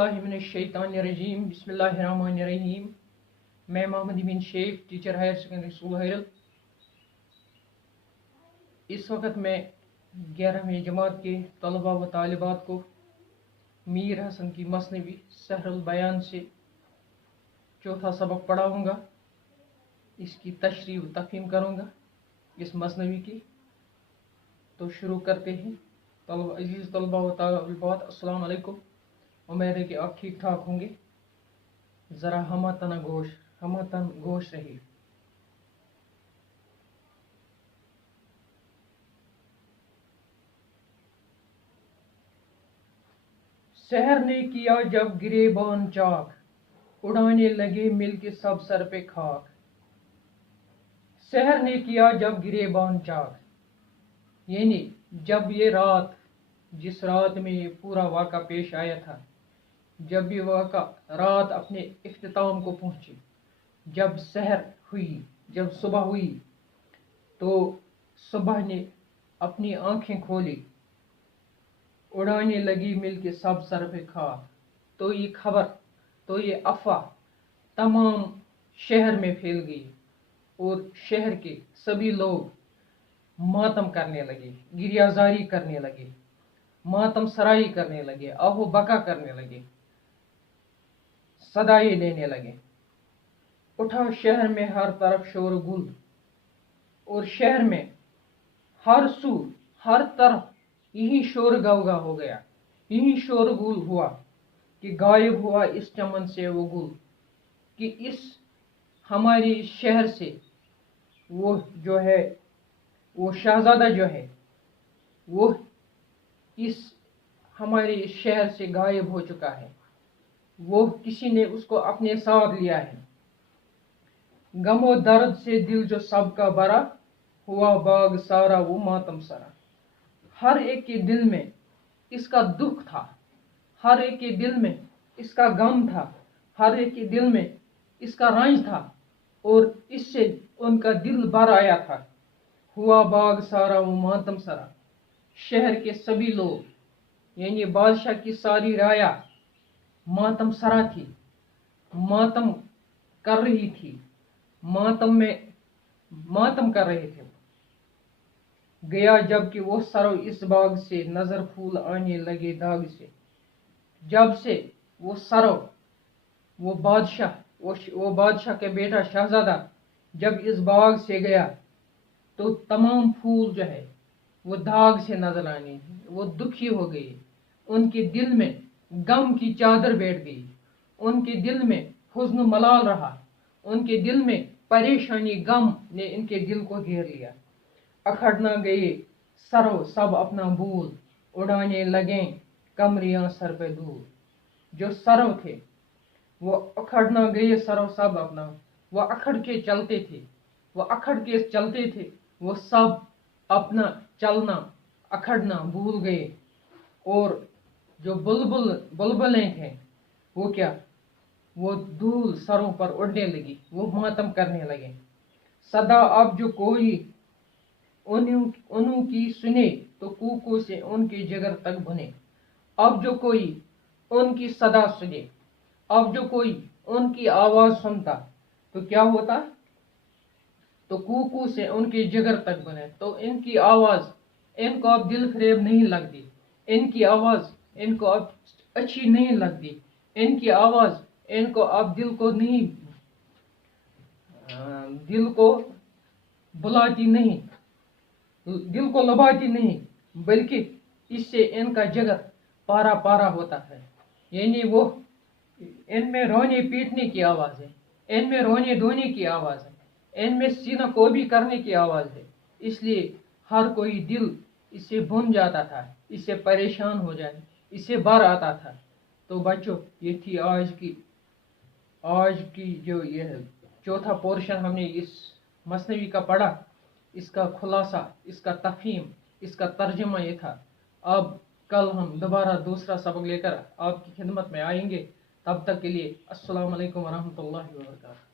औज़ुबिल्लाहिमिनश्शैतानिर्रजीम बिस्मिल्लाहिर्रहमानिर्रहीम। मैं मोहम्मद बिन Shaikh, teacher higher secondary school Hairal. इस वक्त मैं 11वीं जमात के तलबा व तालिबात को मीर हसन की मसनवी सहरुल बयान से चौथा सबक पढ़ाऊँगा। इसकी तशरीह व तफ़हीम करूँगा इस मसनवी की। तो शुरू करते हैं। अज़ीज़ तलबा व तालिबात, अस्सलाम वालेकुम। उम्मीद है कि आप ठीक ठाक होंगे। ज़रा हमतन गोश रही। शहर ने किया जब गिरेबान चाक, उड़ाने लगे मिल के सब सर पे खाक। शहर ने किया जब गिरेबान चाक, यानी जब ये रात, जिस रात में ये पूरा वाक़ा पेश आया था, जब ये वाक़ा रात अपने इख्तिताम को पहुंची, जब सहर हुई, जब सुबह हुई, तो सुबह ने अपनी आंखें खोली, उड़ाने लगी मिल के सब सर पे खाक। तो ये खबर, तो ये अफवाह तमाम शहर में फैल गई और शहर के सभी लोग मातम करने लगे, गिरियाजारी करने लगे, मातम सराई करने लगे, आहो बका करने लगे, सदाई लेने लगे। उठा शहर में हर तरफ शोरगुल, और शहर में हर सू, हर तरफ यही शोर गवगा हो गया, यही शोरगुल हुआ कि गायब हुआ इस चमन से वो गुल, कि इस हमारे शहर से वो जो है, वो शहजादा जो है, वो इस हमारे शहर से गायब हो चुका है। वो किसी ने उसको अपने साथ लिया है। गमो दर्द से दिल जो सबका भरा, हुआ बाग सारा वो मातम सरा। हर एक के दिल में इसका दुख था, हर एक के दिल में इसका गम था, हर एक के दिल में इसका रंज था, और इससे उनका दिल भर आया था। हुआ बाग सारा वो मातम सरा। शहर के सभी लोग, यानी बादशाह की सारी राया मातम सरा थी, मातम कर रही थी, मातम कर रहे थे। गया जबकि वो सरो इस बाग से, नजर फूल आने लगे दाग से। जब से वो सरो, वो बादशाह के बेटा शहजादा जब इस बाग से गया, तो तमाम फूल जो है वो दाग से नजर आने, वो दुखी हो गए। उनके दिल में गम की चादर बैठ गई, उनके दिल में हुस्न मलाल रहा, उनके दिल में परेशानी गम ने इनके दिल को घेर लिया। अखड़ना गए सरो सब अपना भूल, उड़ाने लगे कमरियां सर पे धूल। जो सरो थे वो अखड़ना गए सरो सब अपना, वो अखड़ के चलते थे, वो अखड़ के चलते थे, वो सब अपना चलना, अखड़ना भूल गए। और जो बुलबुलें थे वो क्या, वो धूल सरों पर उड़ने लगी, वो मातम करने लगे। सदा अब जो कोई उन्हों की सुने, तो कूकों से उनके जिगर तक बुने। अब जो कोई उनकी सदा सुने, अब जो कोई उनकी आवाज सुनता, तो क्या होता, तो कूकू से उनके जिगर तक बने। तो इनकी आवाज इनको अब दिल फरेब नहीं लगती, इनकी आवाज इनको अब अच्छी नहीं लगती, इनकी आवाज इनको अब दिल को बुलाती नहीं, दिल को लुभाती नहीं, बल्कि इससे इनका जिगर पारा पारा होता है। यानी वो इनमें रोने पीटने की आवाज है, इनमें रोने धोने की आवाज है, इनमें सीना को भी करने की आवाज है। इसलिए हर कोई दिल इससे भुन जाता था, इससे परेशान हो जाए, इससे भर आता था। तो बच्चों, ये थी आज की जो ये है चौथा पोर्शन हमने इस मसनवी का पढ़ा। इसका खुलासा, इसका तफहीम, इसका तर्जुमा ये था। अब कल हम दोबारा दूसरा सबक लेकर आपकी खिदमत में आएंगे। तब तक के लिए अस्सलाम वालेकुम व रहमतुल्लाहि व बरकातहू।